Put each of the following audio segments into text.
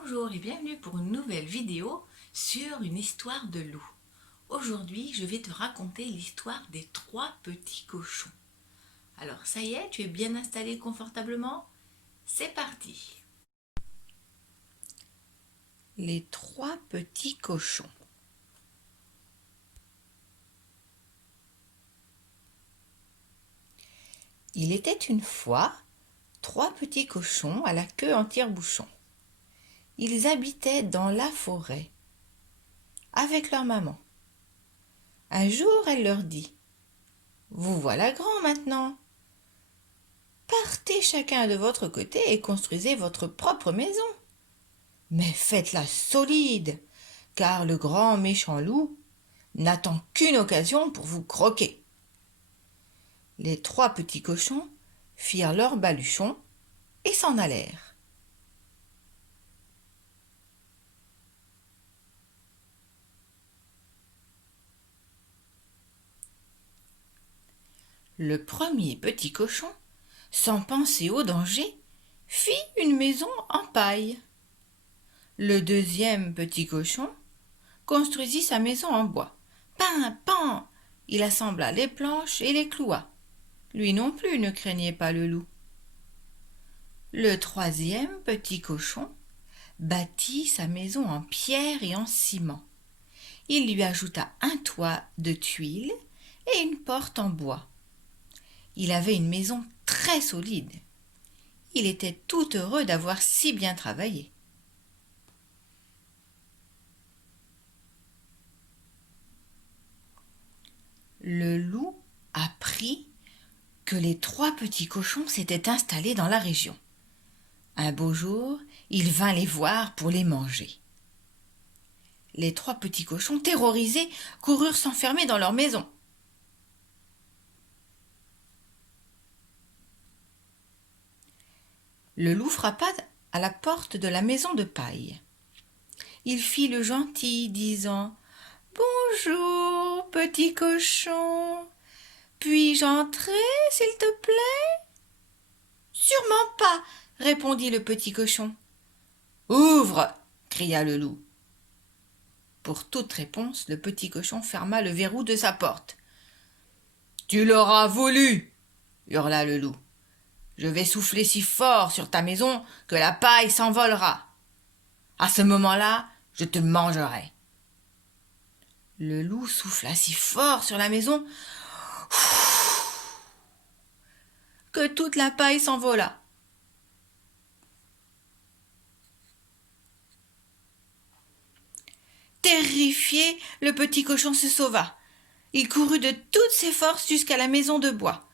Bonjour et bienvenue pour une nouvelle vidéo sur une histoire de loup. Aujourd'hui, je vais te raconter l'histoire des 3 petits cochons. Alors ça y est, tu es bien installé confortablement? C'est parti! Les 3 petits cochons. Il était une fois 3 petits cochons à la queue en tire-bouchon. Ils habitaient dans la forêt avec leur maman. Un jour, elle leur dit: vous voilà grands maintenant. Partez chacun de votre côté et construisez votre propre maison. Mais faites-la solide, car le grand méchant loup n'attend qu'une occasion pour vous croquer. Les 3 petits cochons firent leur baluchon et s'en allèrent. Le premier petit cochon, sans penser au danger, fit une maison en paille. Le deuxième petit cochon construisit sa maison en bois. Pin, pan, il assembla les planches et les cloua. Lui non plus ne craignait pas le loup. Le troisième petit cochon bâtit sa maison en pierre et en ciment. Il lui ajouta un toit de tuiles et une porte en bois. Il avait une maison très solide. Il était tout heureux d'avoir si bien travaillé. Le loup apprit que les 3 petits cochons s'étaient installés dans la région. Un beau jour, il vint les voir pour les manger. Les 3 petits cochons, terrorisés, coururent s'enfermer dans leur maison. Le loup frappa à la porte de la maison de paille. Il fit le gentil, disant: bonjour, petit cochon, puis-je entrer, s'il te plaît? Sûrement pas, répondit le petit cochon. Ouvre, cria le loup. Pour toute réponse, le petit cochon ferma le verrou de sa porte. Tu l'auras voulu, hurla le loup. Je vais souffler si fort sur ta maison que la paille s'envolera. À ce moment-là, je te mangerai. Le loup souffla si fort sur la maison que toute la paille s'envola. Terrifié, le petit cochon se sauva. Il courut de toutes ses forces jusqu'à la maison de bois.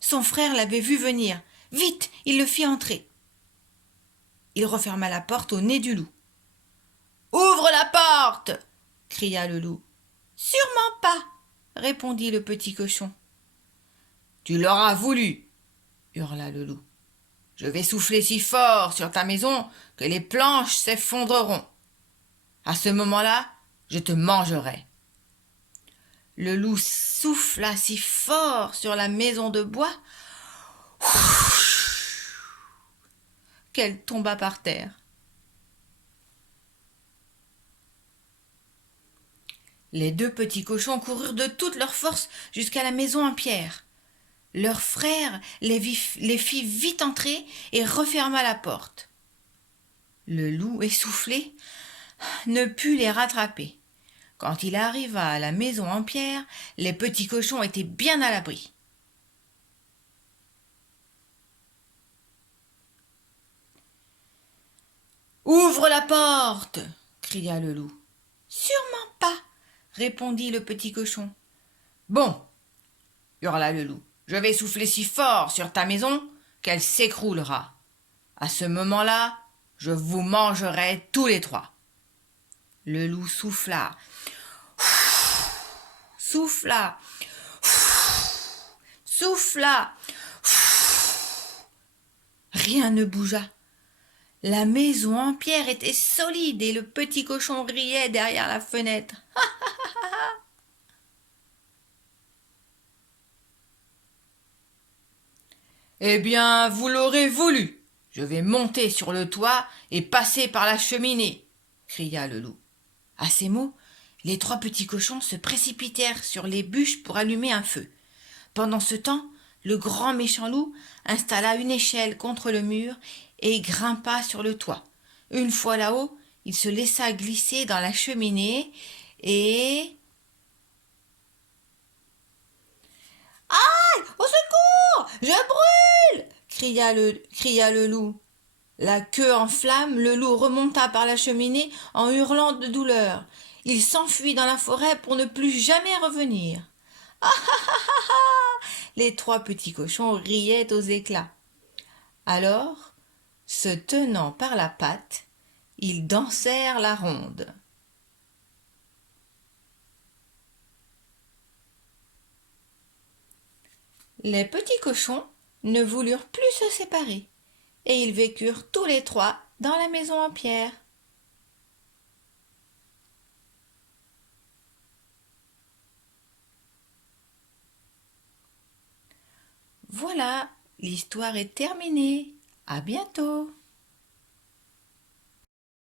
Son frère l'avait vu venir. Vite, il le fit entrer. Il referma la porte au nez du loup. Ouvre la porte, cria le loup. Sûrement pas, répondit le petit cochon. Tu l'auras voulu, hurla le loup. Je vais souffler si fort sur ta maison que les planches s'effondreront. À ce moment-là, je te mangerai. Le loup souffla si fort sur la maison de bois qu'elle tomba par terre. Les 2 petits cochons coururent de toute leur force jusqu'à la maison en pierre. Leur frère les fit vite entrer et referma la porte. Le loup, essoufflé, ne put les rattraper. Quand il arriva à la maison en pierre, les petits cochons étaient bien à l'abri. Ouvre la porte, cria le loup. Sûrement pas, répondit le petit cochon. Bon, hurla le loup, je vais souffler si fort sur ta maison qu'elle s'écroulera. À ce moment-là, je vous mangerai tous les 3. Le loup souffla, souffla, souffla. Rien ne bougea. La maison en pierre était solide et le petit cochon riait derrière la fenêtre. Eh bien, vous l'aurez voulu, Je vais monter sur le toit et passer par la cheminée, cria le loup. À ces mots, les 3 petits cochons se précipitèrent sur les bûches pour allumer un feu. Pendant ce temps, le grand méchant loup installa une échelle contre le mur et grimpa sur le toit. Une fois là-haut, il se laissa glisser dans la cheminée et... Aïe! Au secours! Je brûle! cria le loup. La queue en flammes, le loup remonta par la cheminée en hurlant de douleur. Il s'enfuit dans la forêt pour ne plus jamais revenir. Ah ah ah ah ah! Les 3 petits cochons riaient aux éclats. Alors, se tenant par la patte, ils dansèrent la ronde. Les petits cochons ne voulurent plus se séparer, et ils vécurent tous les 3 dans la maison en pierre. Voilà, l'histoire est terminée. À bientôt.